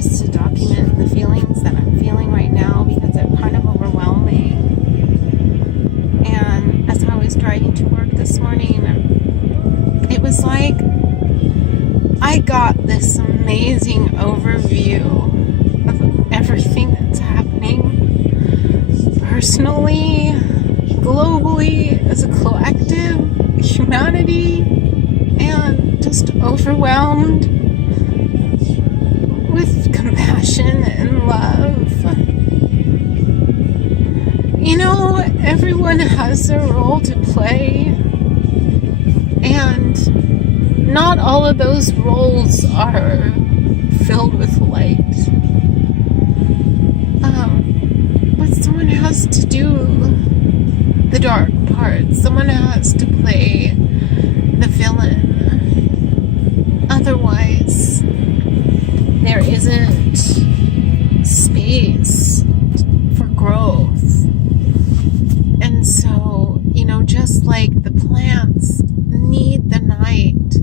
just to document the feelings that I'm feeling right now because they're kind of overwhelming. And as I was driving to work this morning, it was like I got this amazing overview of everything that's happening personally, globally, as a collective, humanity, and just overwhelmed with compassion and love. You know, everyone has their role to play, and not all of those roles are filled with light. But someone has to do the dark part. Someone has to play the villain. Otherwise, there isn't space for growth. And so, you know, just like the plants need the night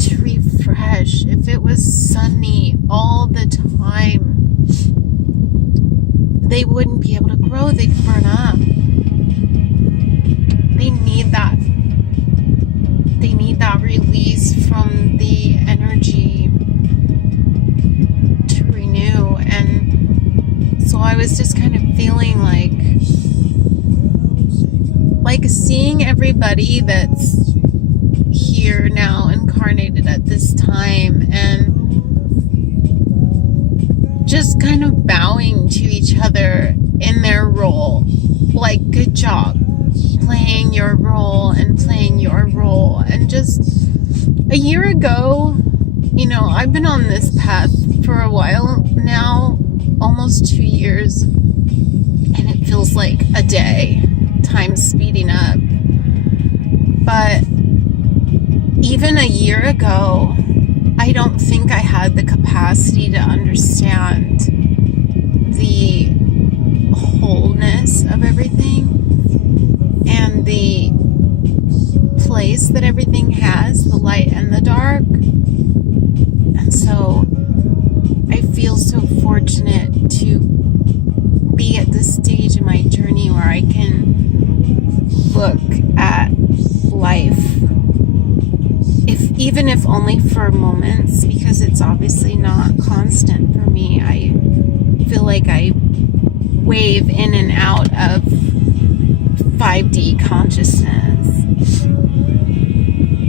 to refresh. If it was sunny all the time, they wouldn't be able to grow. They'd burn up. They need that. They need that release from the energy to renew. And so I was just kind of feeling like seeing everybody that's here now incarnated at this time, and just kind of bowing to each other in their role. Like, good job playing your role and playing your role. And just a year ago, you know, I've been on this path for a while now, almost 2 years, and it feels like a day. Time's speeding up. But even a year ago, I don't think I had the capacity to understand the wholeness of everything and the place that everything has, the light and the dark. And so I feel so fortunate to be at this stage in my journey where I can look at life, even if only for moments, because it's obviously not constant for me. I feel like I wave in and out of 5D consciousness.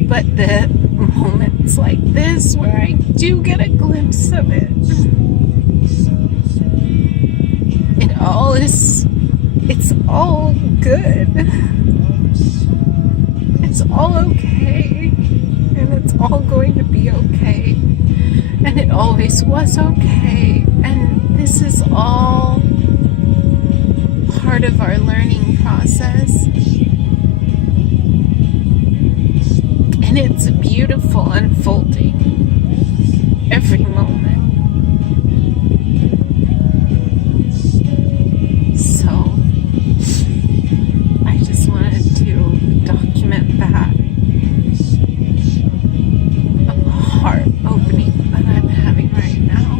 But the moments like this where I do get a glimpse of it, it's all good. It's all okay. And it's all going to be okay. And it always was okay. And this is all part of our learning process. And it's beautiful unfolding every moment. So, I just wanted to document that heart opening that I'm having right now.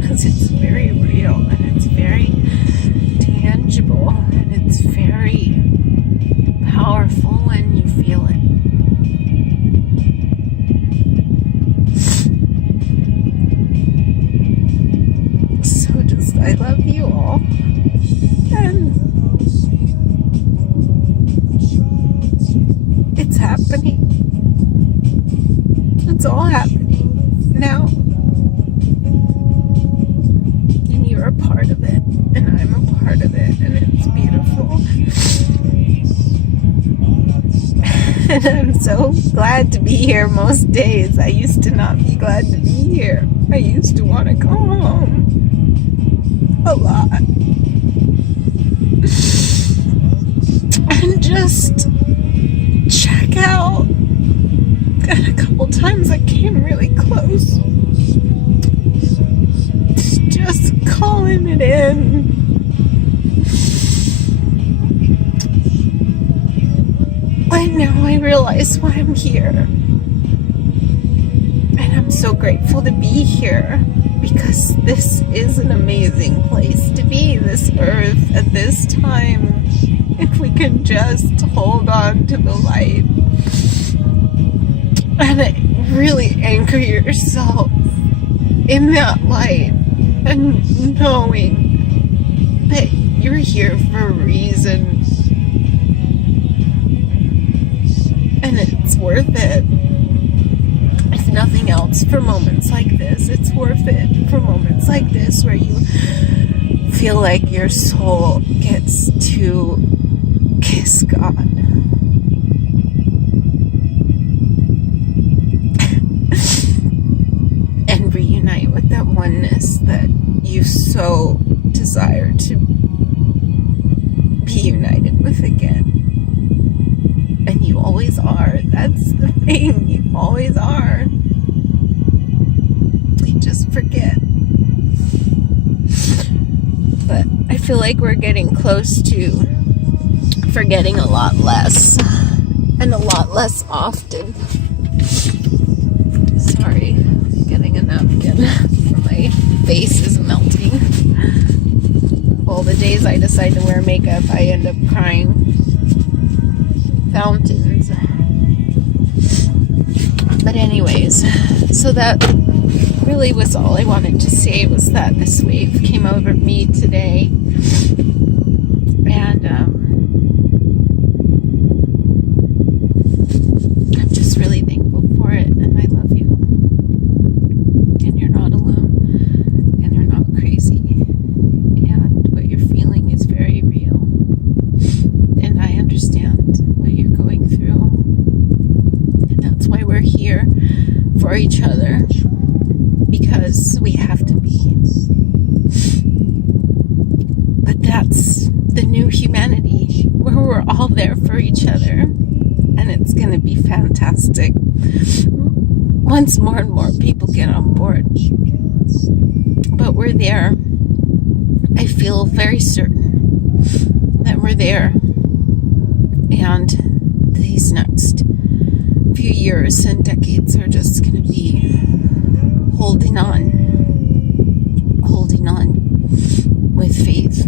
Because it's very real and it's very tangible and it's very powerful when you feel it. So just, I love you all. And it's happening. It's all happening now. And you're a part of it. And I'm a part of it. And it's beautiful. And I'm so glad to be here most days. I used to not be glad to be here. I used to want to go home. A lot. And just check out. And a couple times I came really close. Just calling it in. But now I realize why I'm here. And I'm I'm so grateful to be here, because this is an amazing place to be, this earth at this time. If we can just hold on to the light and really anchor yourself in that light, and knowing that you're here for a reason, and it's worth it. If nothing else, for moments like this, it's worth it. For moments like this where you feel like your soul gets to kiss God. And reunite with that oneness that you so desire to be united with again. And you always are. That's the thing. You always are. You just forget. But I feel like we're getting close to forgetting a lot less. And a lot less often. Sorry. I'm getting a napkin. My face is melting. Well, the days I decide to wear makeup, I end up crying fountains. But anyways, so that really was all I wanted to say, was that this wave came over me today. And I'm just really thankful for it, and I love you. And you're not alone, and you're not crazy. And what you're feeling is very real. And I understand what you're going through. And that's why we're here for each other. Because we have to be. But that's the new humanity, where we're all there for each other. And it's going to be fantastic once more and more people get on board. But we're there. I feel very certain that we're there. And these next few years and decades are just going to be holding on with faith